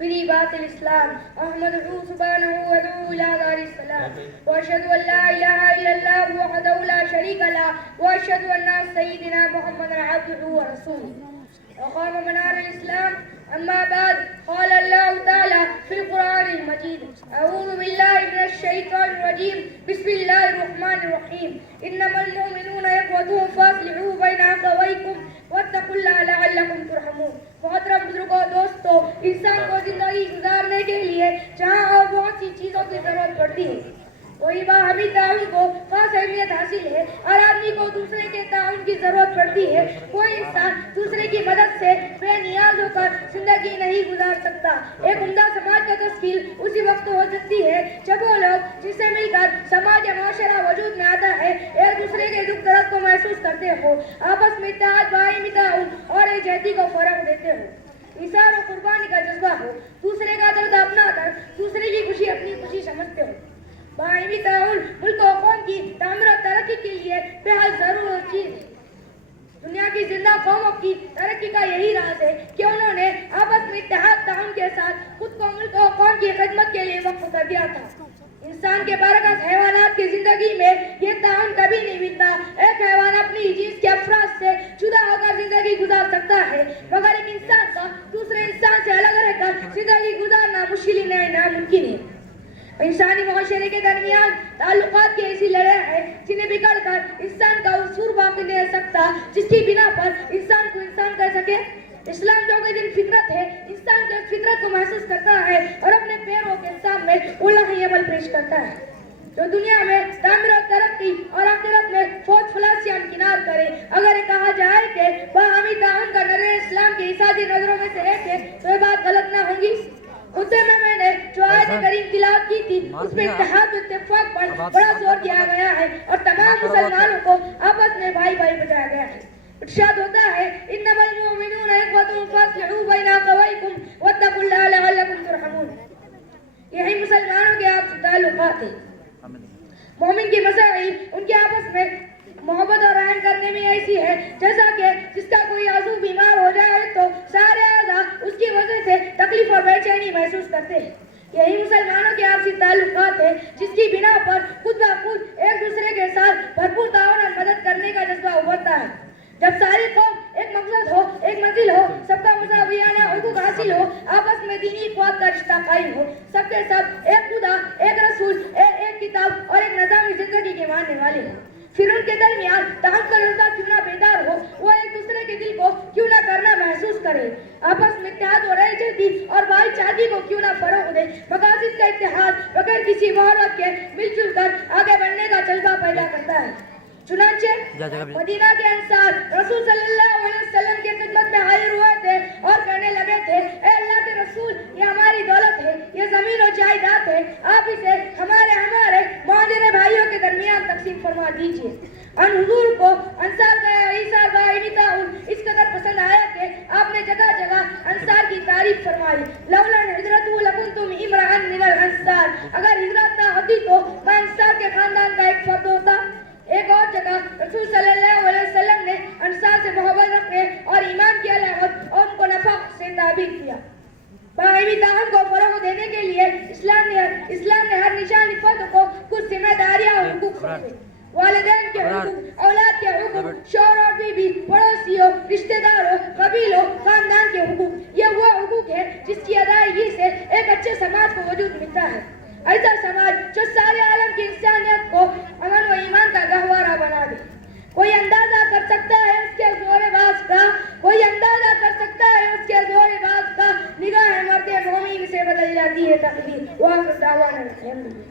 برباط الإسلام أحمده سبحانه وأدعو إلى دار السلام وأشهد أن لا إله إلا الله وحده لا شريك له وأشهد أن سيدنا محمدا عبده ورسوله وقام منار الإسلام. أما بعد قال الله تعالى في القرآن المجيد أعوذ بالله من الشيطان الرجيم بسم الله الرحمن الرحيم إنما المؤمنون إخوة فاصلحوا بين أخويكم واتقوا الله لعلكم ترحمون. محترم بزرگوں دوستو، انسان کو زندگی گزارنے کے لیے جہاں اور بہت سی چیزوں کی ضرورت پڑتی ہے، وہی باہمی تعاون کو خاص اہمیت حاصل ہے. ہر آدمی کو دوسرے کے تعاون کی ضرورت پڑتی ہے. کوئی انسان دوسرے کی مدد سے بے نیاز ہو کر زندگی نہیں گزار سکتا. ایک عمدہ سماج کا تشکیل اسی وقت ہو سکتی ہے جب وہ لوگ جس سے مل کر سماج یا معاشرہ وجود میں آتا ہے ایک دوسرے کے دکھ درد کو محسوس کرتے ہو، آپس میں اتحاد، باہمی تعاون اور یکجہتی کو فروغ دیتے ہو، ایثار و قربانی کا جذبہ ہو، دوسرے کا درد اپنا کر دوسرے کی خوشی اپنی خوشی سمجھتے ہو. باہمی تعاون ملک و قوم کی تعمیر و ترقی کے لیے بہت ضروری چیز ہے. دنیا کی زندہ قوموں کی ترقی کا یہی راز ہے کہ انہوں نے آپس میں اتحاد تعاون کے ساتھ خود کو ملک و قوم کی خدمت کے لیے وقف کر دیا تھا. انسان کے برعکس حیوانات کی زندگی میں یہ تعاون کبھی نہیں ملتا. ایک حیوان اپنی جنس کے افراد سے جدا ہو کر زندگی گزار سکتا ہے، مگر ایک انسان کا دوسرے انسان سے الگ رہ کر زندگی گزارنا مشکل ہی نہیں، ناممکن ہے. انسانی معاشرے کے درمیان تعلقات کی ایسی لڑیں ہیں جنہیں بگڑ کر انسان کا اصول باقی نہیں رہ سکتا، جس کی بنا پر انسان کو انسان کہہ سکے. اسلام جو کہ دن فطرت ہے، انسان کو فطرت کو محسوس کرتا ہے اور اپنے پیروں کے سامنے الہی عمل پیش کرتا ہے. جو دنیا میں تعمیر و ترقی اور آخرت میں فوج فلاح سے امکنار کرے. اگر یہ کہا جائے کہ باہمی تعاون کا نظر اسلام کی حسادی نظروں میں سے ایک ہے تو یہ بات غلط نہ ہوگی. خطبے میں نے جو آیت کریم تلاوت کی تھی اس میں اتحاد و اتفاق پر بڑا زور دیا گیا ہے اور تمام مسلمانوں کو آپس میں بھائی بھائی بتایا گیا ہے. ارشاد ہوتا ہے انما المؤمنون اخوة فاصلحوا بين اخويكم واتقوا الله لعلكم ترحمون. یہی مسلمانوں کے آپ سے تعلقات ہیں. مومن کی مسائل ان کے آپس میں محبت اور رحم کرنے میں ایسی ہے جیسا کہ جس کا کوئی عضو بیمار ہو جائے تو سارے اعضاء اس کی وجہ سے تکلیف اور بے چینی محسوس کرتے ہیں. یہی مسلمانوں کے آپسی تعلقات ہیں جس کی بنا پر خود بخود ایک دوسرے کے ساتھ بھرپور تعاون اور مدد کرنے کا جذبہ ابھرتا ہے. جب ساری قوم ایک مقصد ہو، ایک منزل ہو، سب کا مساویانہ حقوق حاصل ہو، آپس میں دینی اخوات کا رشتہ قائم ہو، سب کے سب ایک خدا، ایک رسول، ایک کتاب اور ایک نظامی زندگی کے ماننے والے ہوں، پھر ان کے درمیان تعاون کا جذبہ کیوں نہ بیدار ہو، وہ ایک دوسرے کے دل کو کیوں نہ کرنا محسوس کرے، آپس میں اتحاد اور یکجہتی اور بھائی چارگی کو کیوں نہ فروغ دے. مقاصد کا اتحاد بغیر کسی مہارت کے مل جل کر آگے بڑھنے کا جذبہ پیدا کرتا ہے. چنانچہ مدینہ کے انصار رسول صلی اللہ علیہ وسلم کی خدمت میں حاضر ہوئے تھے اور کہنے لگے تھے اے اللہ کے رسول، یہ ہماری دولت ہے، یہ زمین و جائیداد ہے، آپ اسے ہمارے مہاجر بھائیوں کے درمیان تقسیم فرما دیجیے. ان حضور کو انصار کا ایثار باہمی تعاون اس قدر پسند آیا کہ آپ نے جگہ جگہ انصار کی تعریف فرمائی. لولا الہجرۃ لکنتم امرأ من الانصار، اگر ہجرت نہ ہوتی تو میں انصار کے خاندان کا ایک فرد ہوتا. ایک اور جگہ رسول صلی اللہ علیہ وسلم نے انصار سے محبت رکھنے اور ایمان کی علامت اور ان کو نفاق سے تعبیر کیا. باہمی تعاون کو فروغ دینے کے لیے اسلام نے ہر نشانی فرد کو کچھ ذمہ داریاں اور حقوق سونپے. والدین کے حقوق، اولاد کے حقوق، شوہر اور بیوی، پڑوسیوں، رشتہ داروں، قبیلوں، خاندان کے حقوق، یہ وہ حقوق ہے جس کی ادائیگی سے ایک اچھے سماج کو وجود ملتا ہے. ایسا سماج جو سارے عالم کی انسانیت کو امن و ایمان کا گہوارہ بنا دے. کوئی اندازہ کر سکتا ہے اس کے زور باز کا، کوئی اندازہ کر سکتا ہے اس کے زور باز کا. نگاہ مرد مومن سے بدل جاتی ہے تقدیر. وآخر دعوانا الحمدللہ.